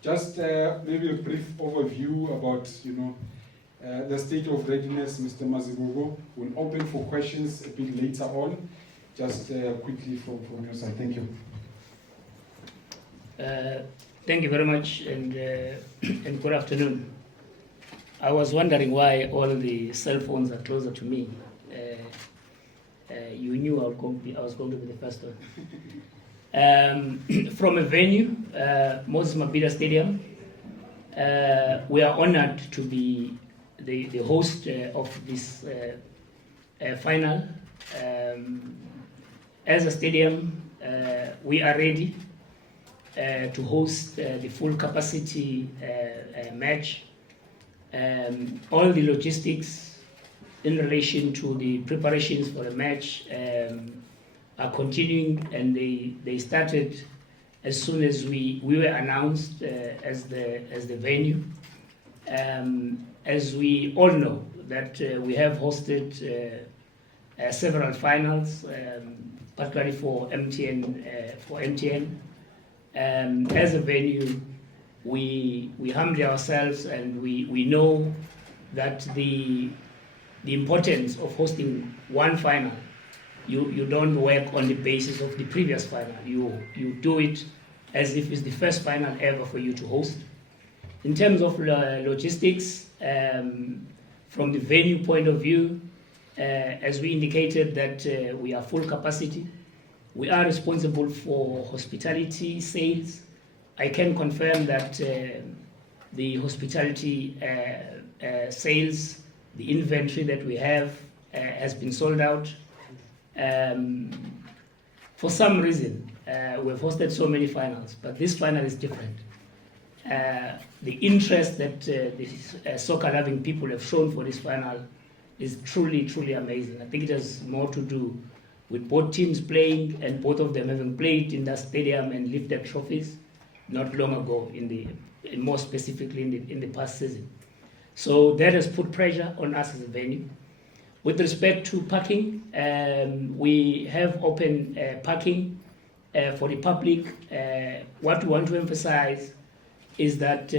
Just maybe a brief overview about, the state of readiness, Mr. Mazibuko. We'll open for questions a bit later on. Just quickly from your side. Thank you. Thank you very much, and good afternoon. I was wondering why all the cell phones are closer to me. You knew I was going to be the first one. From a venue, Mabhida Stadium, we are honored to be the host of this final. As a stadium, we are ready to host the full capacity match. All the logistics in relation to the preparations for the match are continuing, and they started as soon as we were announced as the venue. As we all know that we have hosted several finals, particularly for MTN. As a venue, we humble ourselves, and we know that the importance of hosting one final. You don't work on the basis of the previous final. You do it as if it's the first final ever for you to host. In terms of logistics, from the venue point of view, as we indicated that we are full capacity. We are responsible for hospitality sales. I can confirm that the hospitality sales, the inventory that we have has been sold out. For some reason, we've hosted so many finals, but this final is different. The interest that the soccer-loving people have shown for this final is truly, truly amazing. I think it has more to do with both teams playing, and both of them having played in that stadium and lifted trophies not long ago, more specifically in the past season. So that has put pressure on us as a venue. With respect to parking, we have open parking for the public. What we want to emphasize is that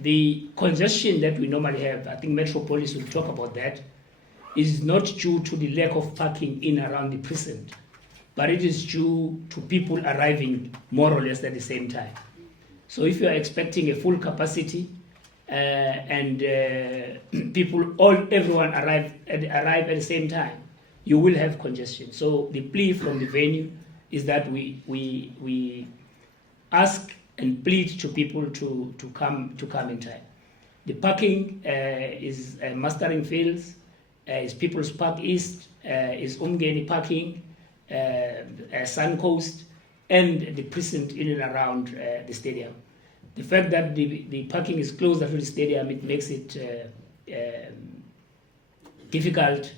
the congestion that we normally have, I think Metropolis will talk about that, is not due to the lack of parking in around the precinct, but it is due to people arriving more or less at the same time. So if you are expecting a full capacity and everyone arrive at the same time, you will have congestion. So the plea from the venue is that we ask and plead to people to come in time. The parking is Mastering Fields, is People's Park East, is Umgeni parking, Suncoast, and the precinct in and around the stadium. The fact that the parking is closer to the stadium, it makes it difficult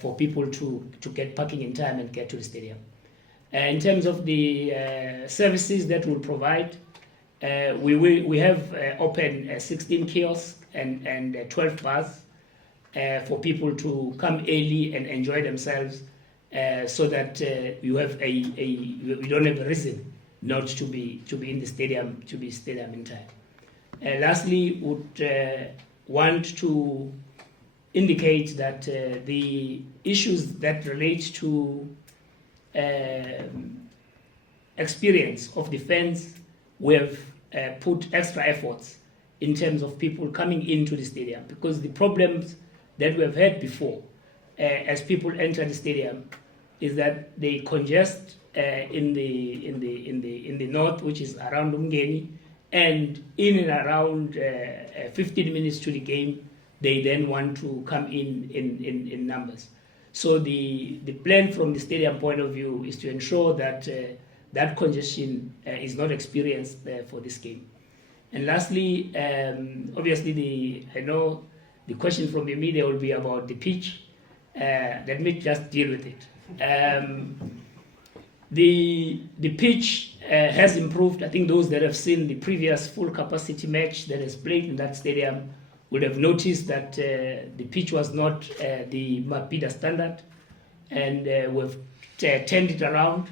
for people to get parking in time and get to the stadium. In terms of the services that we'll provide, we have open 16 kiosks and 12 bars for people to come early and enjoy themselves, so that you don't have a reason not to be in the stadium, in time. Lastly, would want to indicate that the issues that relate to experience of the fans, we have put extra efforts in terms of people coming into the stadium, because the problems that we have had before as people enter the stadium is that they congest in the north, which is around Umgeni, and in and around 15 minutes to the game, they then want to come in numbers. So the plan from the stadium point of view is to ensure that that congestion is not experienced for this game. And lastly, obviously, I know the question from the media will be about the pitch. Let me just deal with it. The pitch has improved. I think those that have seen the previous full capacity match that has played in that stadium would have noticed that the pitch was not the Mabhida standard, and we've turned it around.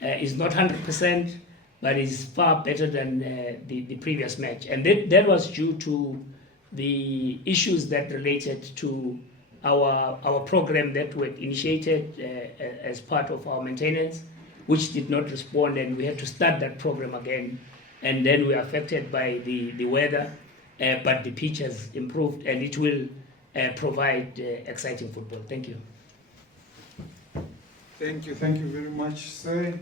It's not 100%, but is far better than the previous match. And that was due to the issues that related to our program that were initiated as part of our maintenance, which did not respond, and we had to start that program again. And then we were affected by the weather, but the pitch has improved, and it will provide exciting football. Thank you. Thank you very much, sir.